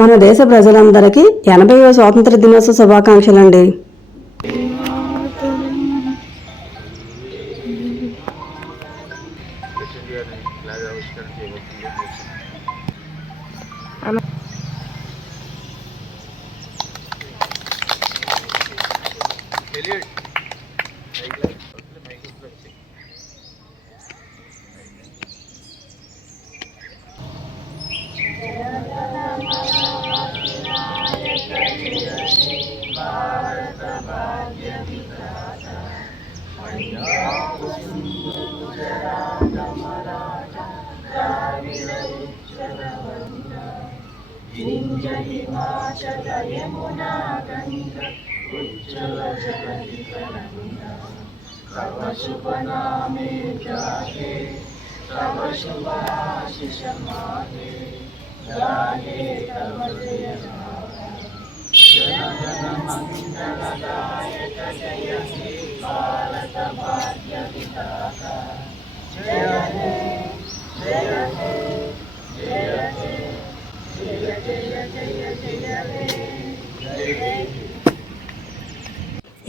మన దేశ ప్రజలందరికీ 80వ స్వాతంత్ర దినోత్సవ శుభాకాంక్షలండి.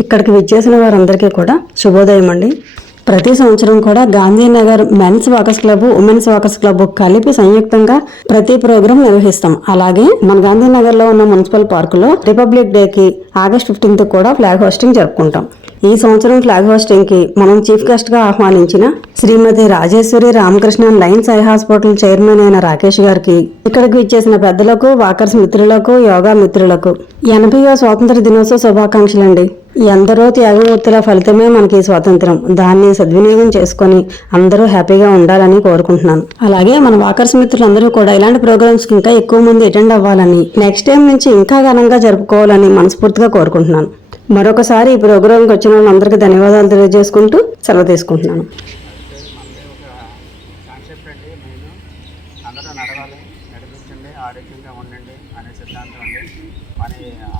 ఇక్కడికి విచ్చేసిన వారందరికీ కూడా శుభోదయం అండి. ప్రతి సంవత్సరం కూడా Gandhinagar men's walkers club, women's walkers club కలిపి సంయుక్తంగా ప్రతి ప్రోగ్రాం నిర్వహిస్తాం. అలాగే మన గాంధీనగర్ లో ఉన్న మున్సిపల్ పార్కులో రిపబ్లిక్ డే కి ఆగస్ట్ 15th కూడా ఫ్లాగ్ హోస్టింగ్ జరుపుకుంటాం. ఈ సంవత్సరం ఫ్లాగ్ హోస్టింగ్ కి మనం చీఫ్ గెస్ట్ గా ఆహ్వానించిన Shrimati Rajeshwari Ramakrishnan lions eye hospital chairman అయిన రాకేష్ గారికి, ఇక్కడికి ఇచ్చేసిన పెద్దలకు, వాకర్స్ మిత్రులకు, యోగా మిత్రులకు 80వ స్వాతంత్ర దినోత్సవ శుభాకాంక్షలండి. ఎందరో త్యాగమూర్తుల ఫలితమే మనకి స్వాతంత్రం. దాన్ని సద్వినియోగం చేసుకుని అందరూ హ్యాపీగా ఉండాలని కోరుకుంటున్నాను. అలాగే మన వాకర్స్ మిత్రులందరూ కూడా ఇలాంటి ప్రోగ్రామ్స్ కి ఇంకా ఎక్కువ మంది అటెండ్ అవ్వాలని, నెక్స్ట్ టైం నుంచి ఇంకా ఘనంగా జరుపుకోవాలని మనస్ఫూర్తిగా కోరుకుంటున్నాను. మరొకసారి ఈ ప్రోగ్రాంకి వచ్చిన వాళ్ళందరికీ ధన్యవాదాలు తెలియజేసుకుంటూ సెలవు తీసుకుంటున్నాను.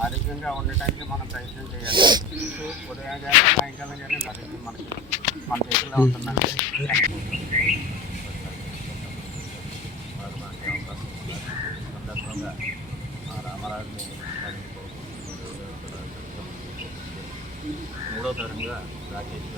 ఆరోగ్యంగా ఉండటానికి మనం ప్రయత్నం చేయాలి. ఉదయం కానీ సాయంకాలం కానీ మనకి మన చేతుల్లో ఉంటుందండి. సందర్భంగా రామరాజుని మూడో తరంగా రాకేష్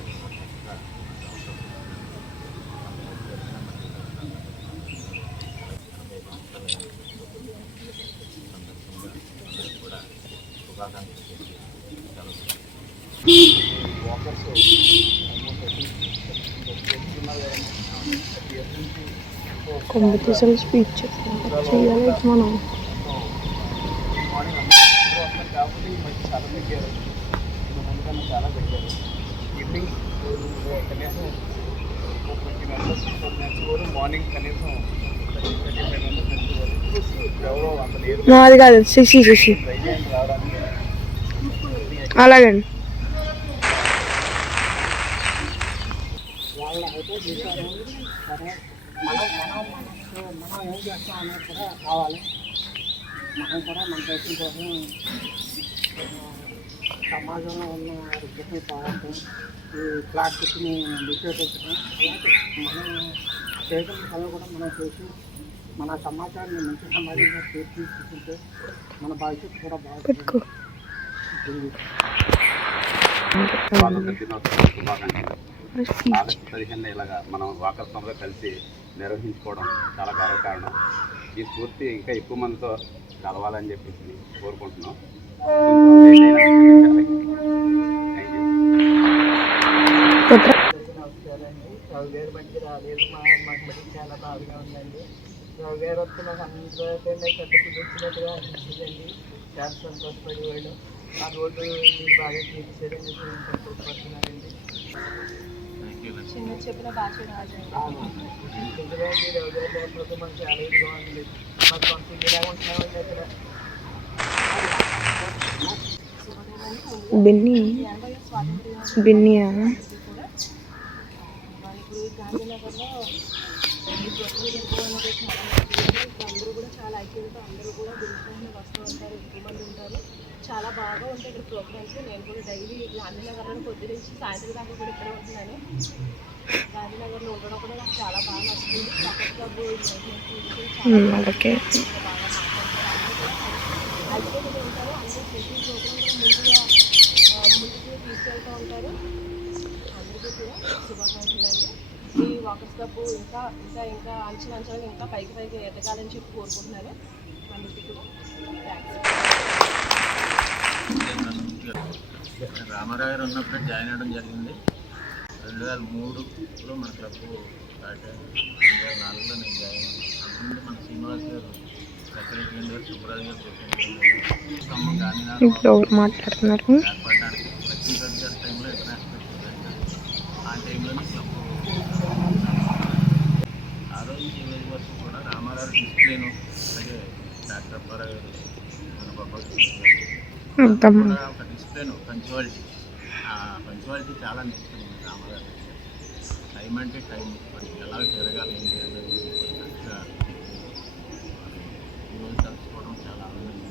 కాంపిటీషన్ స్పీచ్ చేయాలి మనం. కాబట్టి చాలా పెట్టారు, ముందుకన్నా చాలా పెట్టారు. ఈవినింగ్ కనీసం 20 మెంబర్స్ కూడా మార్నింగ్ కనీసం 35 మెంబర్స్ ఎవరో అంత లేదు. అది కాదు శశి రావడానికి అలాగండి. వాళ్ళ అయితే చేశారు. సరే మనం ఏం చేస్తాం అనేది కూడా కావాలి. మనం కూడా మన దేశం కోసం సమాజంలో ఉన్న రిగ్రెట్ని పోవటం, ఈ ప్లాస్టిక్ని విడిచిపెట్టడం, అలాగే మనం చేయడం పనులు కూడా మనం చేసి మన సమాజాన్ని మంచి సమాజంగా తీర్చిదిద్దుకుంటే మన భవిష్యత్తు కూడా బాగుంటుంది. ఆగస్టు 15 ఇలాగా మనం వాకర్ సంస్థ కలిసి నిర్వహించుకోవడం చాలా గర్వకారణం. ఈ స్ఫూర్తి ఇంకా ఎక్కువ మందితో కలవాలని చెప్పేసి కోరుకుంటున్నాం. నమస్కారండి. రావు గారి మధ్య రాలేదు, మాకు మధ్య చాలా బాధగా ఉందండి. రావు గారు వస్తే నాకు అందరికన్నా వచ్చినట్టుగా అనిపించిందండి. చాలా సంతోషపడేవాళ్ళు. ఆ రోడ్డు మీరు బాగా తీర్చారని చెప్పి సంతోషపడుతున్నారండి. చెప్పిన భాష రాజు ఎందుకంటే రావు గారు లేకపోతే మనకు చాలా ఇదిగా ఉంది. మాకు కొంత ఇదిగా ఉంటున్నామండి. అక్కడ బిన్నియా గాంధీనగర్లో అందరూ కూడా చాలా ఐక్యంతో అందరూ కూడా దిగుతాన్ని వస్తూ ఉంటారు, ఎక్కువ మంది ఉంటారు. చాలా బాగా ఉంటాయి ఇక్కడ ప్రోగ్రామ్స్. నేను కూడా డైలీ గాంధీనగర్లో పొద్దు నుంచి సాయంత్రం దాకా కూడా ఇక్కడ ఉంటున్నాను. గాంధీనగర్లో ఉండడం కూడా నాకు చాలా బాగా నచ్చుతుంది. వాకర్స్ క్లబ్ చాలా బాగా మాట్లాడుతారు. ప్రతి ప్రోగ్రాం కూడా ముందుకు తీసుకెళ్తూ ఉంటారు. అందరికీ కూడా శుభాకాంక్షలు అండి. ఈ వాకర్స్ క్లబ్ ఇంకా ఇంకా ఇంకా అంచెలంచెలుగా ఇంకా పైకి ఎదగాలని చెప్పి కోరుకుంటున్నాను. అందరికీ కూడా రామారావు గారు ఉన్నప్పుడు జాయిన్ అవ్వడం జరిగింది. 2003లో మన క్లబ్ స్టార్ట్ అయింది. 2004లో నేను జాయిన్ అయ్యాను. అంతకుముందు మన శ్రీనివాస్ గారు సెక్రటరీ గారు, సుబ్బరాజు గారు ప్రెసిడెంట్ ఖమ్మం గాంధీనగర్ మాట్లాడుతున్నారు. ఏర్పడడానికి లక్ష్మీపతి గారి టైంలో ఇంటర్నేషనల్ ఆ టైంలోనే క్లబ్ ఆ రోజు ఈ రోజు వరకు కూడా రామారావు డిసిప్లిన్, అలాగే డాక్టర్ అప్పారావు గారు, మన బాబా కూడా ఒక డిసిప్లిన్, పంచువాలిటీ. ఆ పంచువాలిటీ చాలా నేర్చుకున్నాను రామారావు. టైం అంటే టైం, మనకి ఎలా తిరగాలి, ఏం చేయాలి కరెక్ట్గా ఈరోజు తెలుసుకోవడం చాలా ఆనందంగా.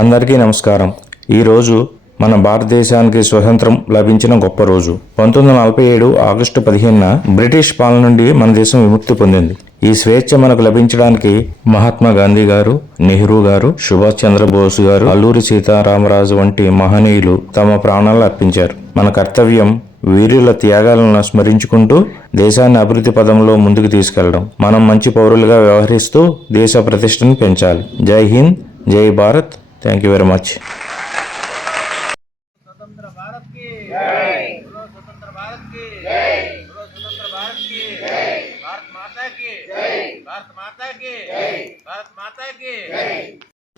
అందరికీ నమస్కారం. ఈరోజు మన భారతదేశానికి స్వతంత్రం లభించిన గొప్ప రోజు. 1947 ఆగస్టు 15న బ్రిటిష్ పాలన నుండి మన దేశం విముక్తి పొందింది. ఈ స్వేచ్ఛ మనకు లభించడానికి మహాత్మా గాంధీ గారు, నెహ్రూ గారు, సుభాష్ చంద్రబోస్ గారు, అల్లూరి సీతారామరాజు వంటి మహనీయులు తమ ప్రాణాలు అర్పించారు. మన కర్తవ్యం వీరుల త్యాగాలను స్మరించుకుంటూ దేశాన్ని అభివృద్ధి పదంలో ముందుకు తీసుకెళ్లడం. మనం మంచి పౌరులుగా వ్యవహరిస్తూ దేశ ప్రతిష్టను పెంచాలి. జై హింద్, జై Bharat. Thank you very much. स्वतंत्र भारत की जय, बोलो स्वतंत्र भारत की जय, बोलो स्वतंत्र भारत की जय, भारत माता की जय, भारत माता की जय, भारत माता की जय.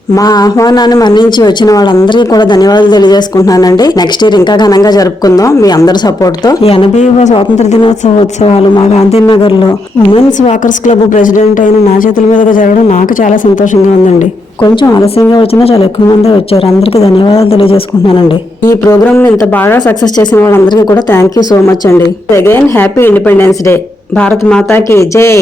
మా ఆహ్వానాన్ని మన్నించి వచ్చిన వాళ్ళందరికీ కూడా ధన్యవాదాలు తెలియజేసుకుంటున్నానండి. నెక్స్ట్ ఇయర్ ఇంకా ఘనంగా జరుపుకుందాం మీ అందరి సపోర్ట్ తో. 80వ స్వాతంత్ర దినోత్సవాలు మా గాంధీనగర్ లో ఉమెన్స్ వాకర్స్ క్లబ్ ప్రెసిడెంట్ అయిన నా చేతుల మీదుగా జరగడం నాకు చాలా సంతోషంగా ఉందండి. కొంచెం ఆలస్యంగా వచ్చినా చాలా ఎక్కువ మందే వచ్చారు. అందరికీ ధన్యవాదాలు తెలియజేసుకుంటున్నానండి. ఈ ప్రోగ్రామ్ ని ఇంత బాగా సక్సెస్ చేసిన వాళ్ళందరికీ కూడా థ్యాంక్ యూ సో మచ్ అండి. Again happy independence day. Bharat మాతాకి జై.